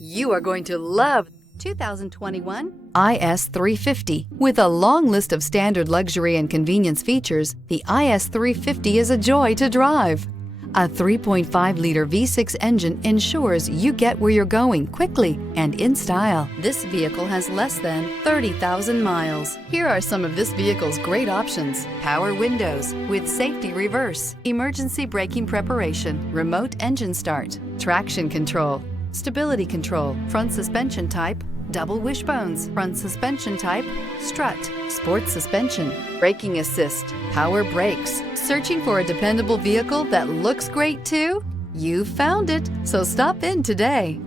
You are going to love 2021 IS350. With a long list of standard luxury and convenience features, the IS350 is a joy to drive. A 3.5-liter V6 engine ensures you get where you're going quickly and in style. This vehicle has less than 30,000 miles. Here are some of this vehicle's great options: power windows with safety reverse, emergency braking preparation, remote engine start, traction control, stability control, front suspension type, double wishbones, front suspension type, strut, sports suspension, braking assist, power brakes. Searching for a dependable vehicle that looks great too? You found it, so stop in today.